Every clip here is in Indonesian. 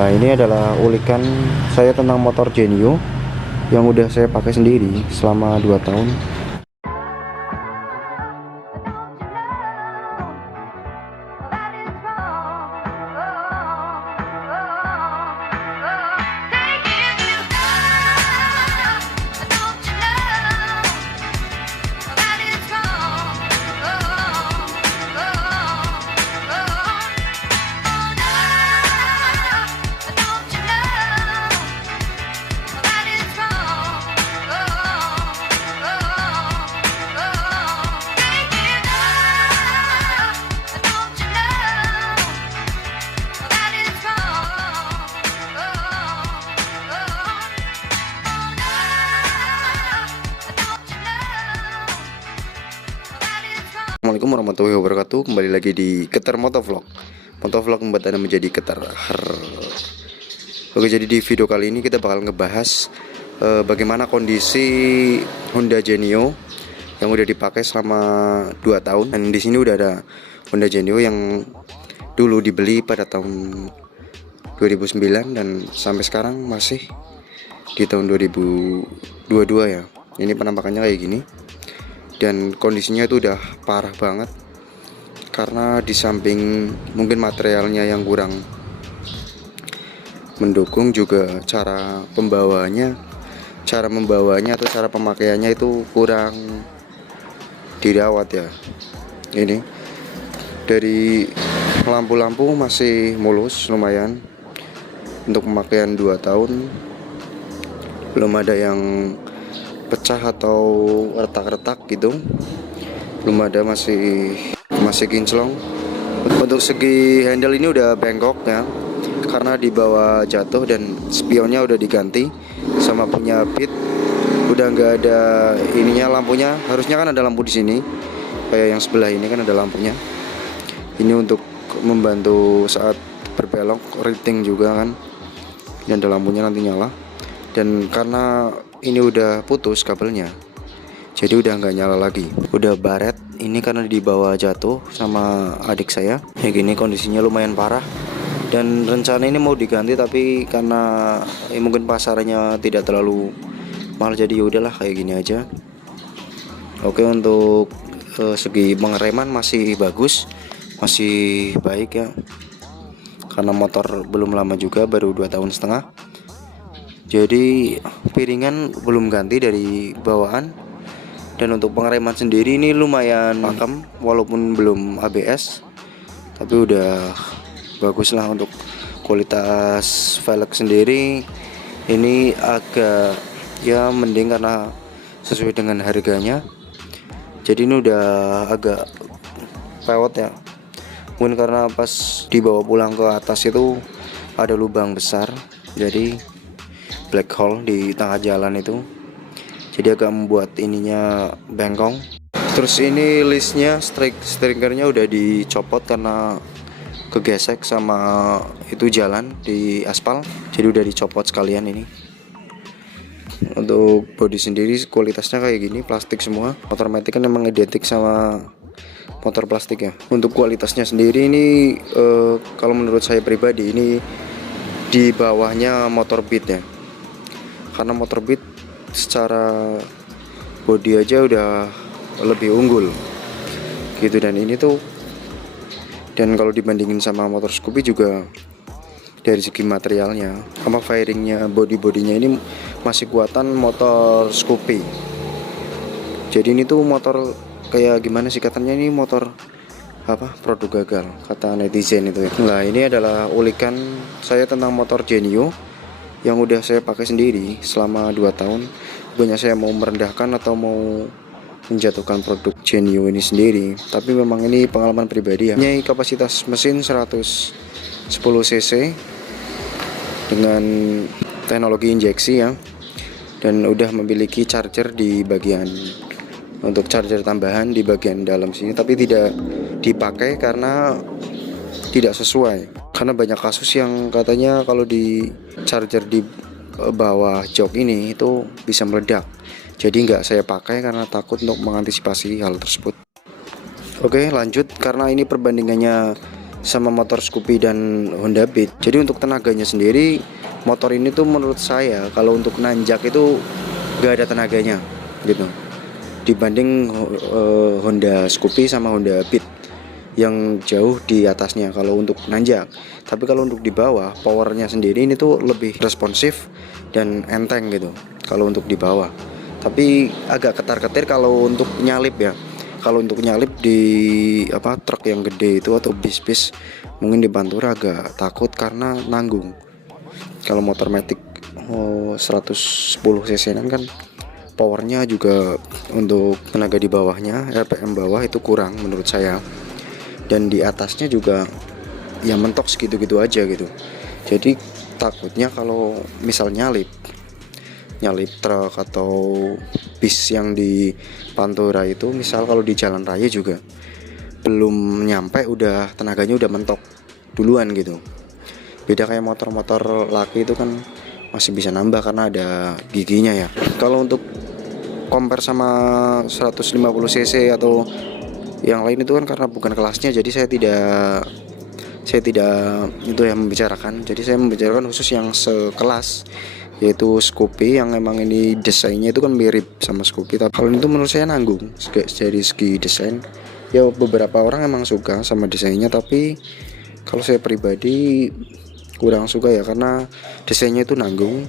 Nah, ini adalah ulikan saya tentang motor Genio yang udah saya pakai sendiri selama 2 tahun. Assalamualaikum warahmatullahi wabarakatuh. Kembali lagi di Keter Motovlog. Motovlog membuat Anda menjadi keter. Oke, jadi di video kali ini kita bakal ngebahas bagaimana kondisi Honda Genio yang udah dipakai selama 2 tahun. Dan di sini udah ada Honda Genio yang dulu dibeli pada tahun 2009 dan sampai sekarang masih di tahun 2022 ya. Ini penampakannya kayak gini. Dan kondisinya itu udah parah banget, karena di samping mungkin materialnya yang kurang mendukung, juga cara membawanya atau cara pemakaiannya itu kurang dirawat ya. Ini dari lampu-lampu masih mulus lumayan, untuk pemakaian 2 tahun belum ada yang pecah atau retak-retak gitu, belum ada, masih kinclong. Untuk segi handle ini udah bengkok ya, karena di bawah jatuh, dan spionnya udah diganti sama punya pit, udah nggak ada ininya lampunya. Harusnya kan ada lampu di sini, kayak yang sebelah ini kan ada lampunya. Ini untuk membantu saat berbelok, riting juga kan. Ini ada lampunya, nanti nyala. Dan karena ini udah putus kabelnya, jadi udah nggak nyala lagi, udah baret. Ini karena di bawah jatuh sama adik saya. Kayak gini kondisinya lumayan parah, dan rencana ini mau diganti, tapi karena mungkin pasarnya tidak terlalu mahal, jadi udahlah kayak gini aja. Oke, untuk segi pengereman masih bagus, masih baik ya, karena motor belum lama juga, baru 2,5 tahun. Jadi piringan belum ganti dari bawaan. Dan untuk pengereman sendiri ini lumayan pakem, walaupun belum ABS, tapi udah bagus lah. Untuk kualitas velg sendiri ini agak ya mending, karena sesuai dengan harganya. Jadi ini udah agak pewot ya, mungkin karena pas dibawa pulang ke atas itu ada lubang besar, jadi black hole di tengah jalan itu, jadi agak membuat ininya bengkong. Terus ini listnya, stringernya udah dicopot karena kegesek sama itu jalan di aspal, jadi udah dicopot sekalian ini. Untuk bodi sendiri kualitasnya kayak gini, plastik semua. Motor matic kan emang identik sama motor plastik ya. Untuk kualitasnya sendiri ini kalau menurut saya pribadi ini di bawahnya motor Beat ya, karena motor Beat secara bodi aja udah lebih unggul gitu. Dan ini tuh, dan kalau dibandingin sama motor Scoopy juga dari segi materialnya sama fairingnya, bodinya ini masih kuatan motor Scoopy. Jadi ini tuh motor kayak gimana sih katanya, ini motor apa, produk gagal kata netizen itu ya. Nah, ini adalah ulikan saya tentang motor Genio yang udah saya pakai sendiri selama 2 tahun. Bukannya saya mau merendahkan atau mau menjatuhkan produk Genio ini sendiri, tapi memang ini pengalaman pribadi ya. Ini kapasitas mesin 110 cc dengan teknologi injeksi ya, dan udah memiliki charger di bagian, untuk charger tambahan di bagian dalam sini, tapi tidak dipakai karena tidak sesuai. Karena banyak kasus yang katanya kalau di charger di bawah jok ini itu bisa meledak. Jadi nggak saya pakai karena takut, untuk mengantisipasi hal tersebut. Oke, lanjut. Karena ini perbandingannya sama motor Scoopy dan Honda Beat. Jadi untuk tenaganya sendiri, motor ini tuh menurut saya kalau untuk nanjak itu gak ada tenaganya gitu, dibanding Honda Scoopy sama Honda Beat yang jauh di atasnya kalau untuk nanjak. Tapi kalau untuk di bawah, powernya sendiri ini tuh lebih responsif dan enteng gitu kalau untuk di bawah. Tapi agak ketar-ketir kalau untuk nyalip ya. Kalau untuk nyalip di truk yang gede itu atau bis-bis, mungkin di Pantura agak takut karena nanggung. Kalau motor Matic 110 cc kan powernya juga untuk tenaga di bawahnya, RPM bawah itu kurang menurut saya. Dan di atasnya juga ya mentok segitu-gitu aja gitu. Jadi takutnya kalau misal nyalip truk atau bis yang di Pantura itu, misal kalau di jalan raya juga belum nyampe udah tenaganya udah mentok duluan gitu. Beda kayak motor-motor laki itu kan masih bisa nambah karena ada giginya ya. Kalau untuk compare sama 150 cc atau yang lain itu kan karena bukan kelasnya, jadi saya tidak itu yang membicarakan. Jadi saya membicarakan khusus yang sekelas, yaitu Scoopy yang emang ini desainnya itu kan mirip sama Scoopy. Tapi kalau itu menurut saya nanggung dari segi desain. Ya beberapa orang emang suka sama desainnya, tapi kalau saya pribadi kurang suka ya, karena desainnya itu nanggung,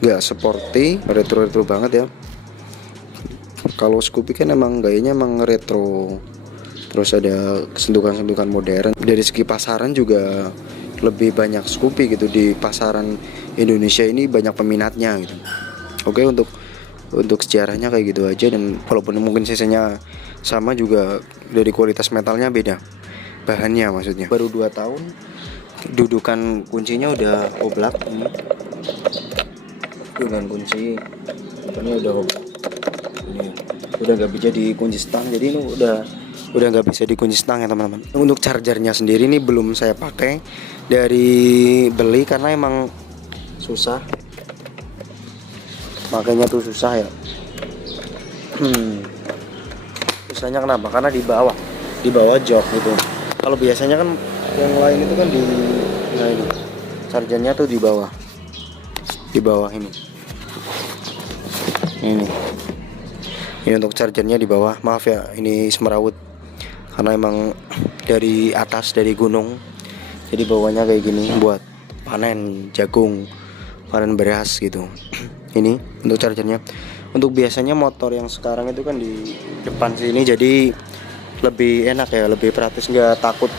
gak sporty, retro banget ya. Kalau Scoopy kan emang gayanya emang retro, terus ada sentuhan-sentuhan modern. Dari segi pasaran juga lebih banyak Scoopy gitu, di pasaran Indonesia ini banyak peminatnya gitu. Oke, untuk sejarahnya kayak gitu aja. Dan walaupun mungkin cc-nya sama, juga dari kualitas metalnya beda, bahannya maksudnya. Baru 2 tahun, dudukan kuncinya udah oblak ini. Dudukan kunci ini udah oblak. Ini udah nggak bisa dikunci stang, jadi ini udah nggak bisa dikunci stang ya teman-teman. Untuk chargernya sendiri ini belum saya pakai dari beli karena emang susah, makanya tuh susah ya. Susahnya kenapa? Karena di bawah jok gitu. Kalau biasanya kan yang lain itu kan ini chargernya tuh di bawah ini untuk chargernya di bawah. Maaf ya, ini semerawut karena emang dari atas, dari gunung, jadi bawahnya kayak gini buat panen jagung, panen beras gitu. Ini untuk chargernya. Untuk biasanya motor yang sekarang itu kan di depan sini, jadi lebih enak ya, lebih praktis, nggak takut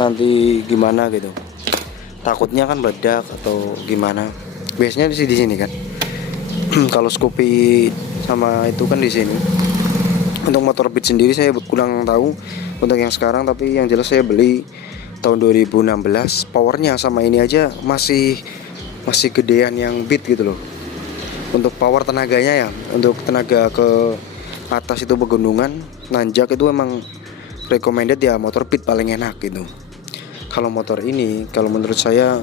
nanti gimana gitu. Takutnya kan meledak atau gimana. Biasanya di sini kan. Kalau Scoopy sama itu kan di sini. Untuk motor Beat sendiri saya kurang tahu untuk yang sekarang, tapi yang jelas saya beli tahun 2016. Powernya sama ini aja masih gedean yang Beat gitu loh. Untuk power tenaganya ya, untuk tenaga ke atas itu pegunungan, nanjak itu emang recommended ya motor Beat paling enak gitu. Kalau motor ini, kalau menurut saya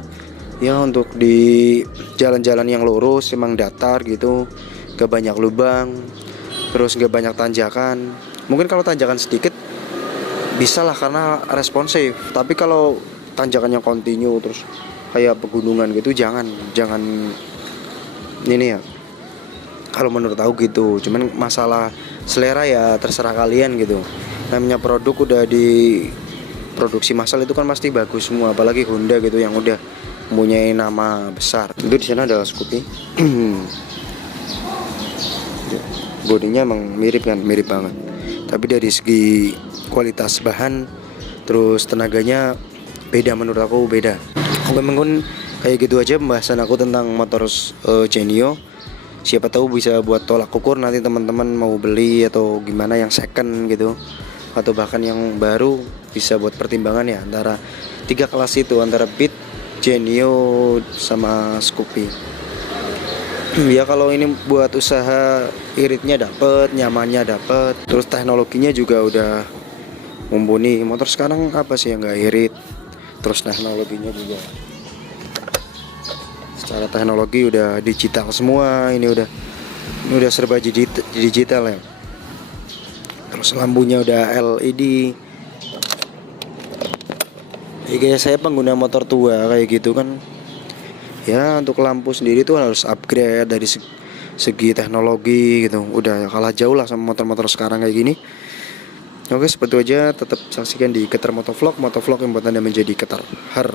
ya untuk di jalan-jalan yang lurus, emang datar gitu, gak banyak lubang, terus gak banyak tanjakan. Mungkin kalau tanjakan sedikit bisa lah karena responsif, tapi kalau tanjakannya continue terus kayak pegunungan gitu, jangan ini ya. Kalau menurut aku gitu. Cuman masalah selera ya terserah kalian gitu. Namanya produk udah di produksi massal itu kan pasti bagus semua, apalagi Honda gitu yang udah mempunyai nama besar. Itu di sana adalah Scoopy. Bodinya emang mirip banget. Tapi dari segi kualitas bahan, terus tenaganya beda, menurut aku beda. Oke, mungkin kayak gitu aja pembahasan aku tentang motor Genio. Siapa tahu bisa buat tolak ukur nanti teman-teman mau beli atau gimana yang second gitu, atau bahkan yang baru, bisa buat pertimbangan ya antara 3 kelas itu, antara Beat, Genio sama Scoopy. Ya kalau ini buat usaha, iritnya dapet, nyamannya dapet, terus teknologinya juga udah mumpuni. Motor sekarang apa sih yang nggak irit? Terus teknologinya juga, secara teknologi udah digital semua. Ini udah serba digital ya. Terus lampunya udah LED. Ya, kayak saya pengguna motor tua kayak gitu kan, ya untuk lampu sendiri tuh harus upgrade dari segi teknologi gitu. Udah kalah jauh lah sama motor-motor sekarang kayak gini. Oke, seperti itu aja. Tetap saksikan di Getar Motovlog, motovlog yang buat anda menjadi getar. Har.